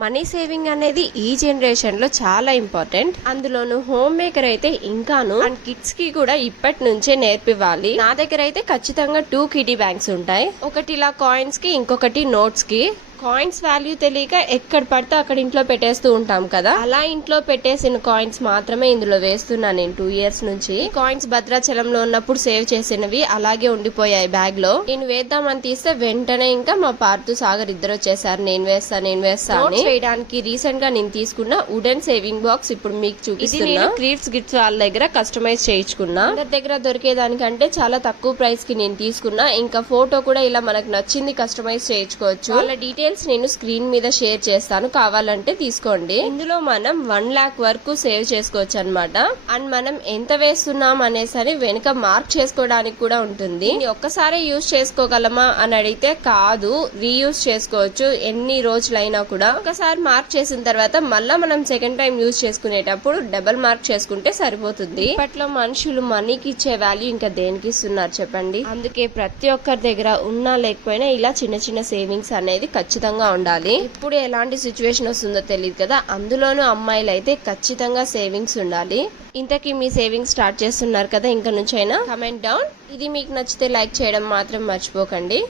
Money saving అనేది ఈ generation లో చాలా ఇంపార్టెంట్. అందులోను హోమ్ మేకర్ అయితే ఇంకాను. అండ్ కిడ్స్ కి కూడా ఇప్పటి నుంచే నేర్పివ్వాలి. నా దగ్గర అయితే ఖచ్చితంగా 2 కిడ్డీ బ్యాంక్స్ ఉంటాయి. ఒకటి ఇలా కాయిన్స్ కి, ఇంకొకటి నోట్స్ కి. కాయిన్స్ వాల్యూ తెలియక ఎక్కడ పడితే అక్కడ ఇంట్లో పెట్టేస్తూ ఉంటాం కదా, అలా ఇంట్లో పెట్టేసిన కాయిన్స్ మాత్రమే ఇందులో వేస్తున్నా నేను 2 years నుంచి. కాయిన్స్ భద్రాచలంలో ఉన్నప్పుడు సేవ్ చేసినవి అలాగే ఉండిపోయాయి బ్యాగ్ లో. నేను వేద్దామని తీస్తే వెంటనే ఇంకా మా పార్థు సాగర్ ఇద్దరు వచ్చేసారు, నేను వేస్తా అని. వేయడానికి రీసెంట్ గా నేను తీసుకున్న వుడెన్ సేవింగ్ బాక్స్ ఇప్పుడు మీకు చూపిస్తున్నా. క్రీట్స్ గిఫ్ట్స్ వాళ్ళ దగ్గర కస్టమైజ్ చేయించుకున్నా. అందరి దగ్గర దొరికేదానికంటే చాలా తక్కువ ప్రైస్ కి నేను తీసుకున్నా. ఇంకా ఫోటో కూడా ఇలా మనకు నచ్చింది కస్టమైజ్ చేయించుకోవచ్చు. వాళ్ళ డీటెయిల్స్ నేను స్క్రీన్ మీద షేర్ చేస్తాను, కావాలంటే తీసుకోండి. ఇందులో మనం 1 lakh వరకు సేవ్ చేసుకోవచ్చు అనమాట. అండ్ మనం ఎంత వేస్తున్నాం అనేసరి వెనుక మార్క్ చేసుకోవడానికి కూడా ఉంటుంది. ఒక్కసారి యూజ్ చేసుకోగలమా అని అడిగితే కాదు, రీయూజ్ చేసుకోవచ్చు ఎన్ని రోజులైనా కూడా. ఒకసారి మార్క్ చేసిన తర్వాత మళ్ళా మనం సెకండ్ టైం యూజ్ చేసుకునేటప్పుడు డబుల్ మార్క్ చేసుకుంటే సరిపోతుంది. ఇప్పట్లో మనుషులు మనీకి ఇచ్చే వాల్యూ ఇంకా దేనికి ఇస్తున్నారు చెప్పండి. అందుకే ప్రతి ఒక్కరి దగ్గర ఉన్నా లేకపోయినా ఇలా చిన్న చిన్న సేవింగ్స్ అనేది ఖచ్చితంగా ఉండాలి. ఇప్పుడు ఎలాంటి సిచ్యువేషన్ వస్తుందో తెలియదు కదా, అందులోనూ అమ్మాయిలు అయితే ఖచ్చితంగా సేవింగ్స్ ఉండాలి. ఇంతకీ మీ సేవింగ్స్ స్టార్ట్ చేస్తున్నారు కదా, ఇంకా నుంచైనా కమెంట్ డౌన్. ఇది మీకు నచ్చితే లైక్ చేయడం మాత్రం మర్చిపోకండి.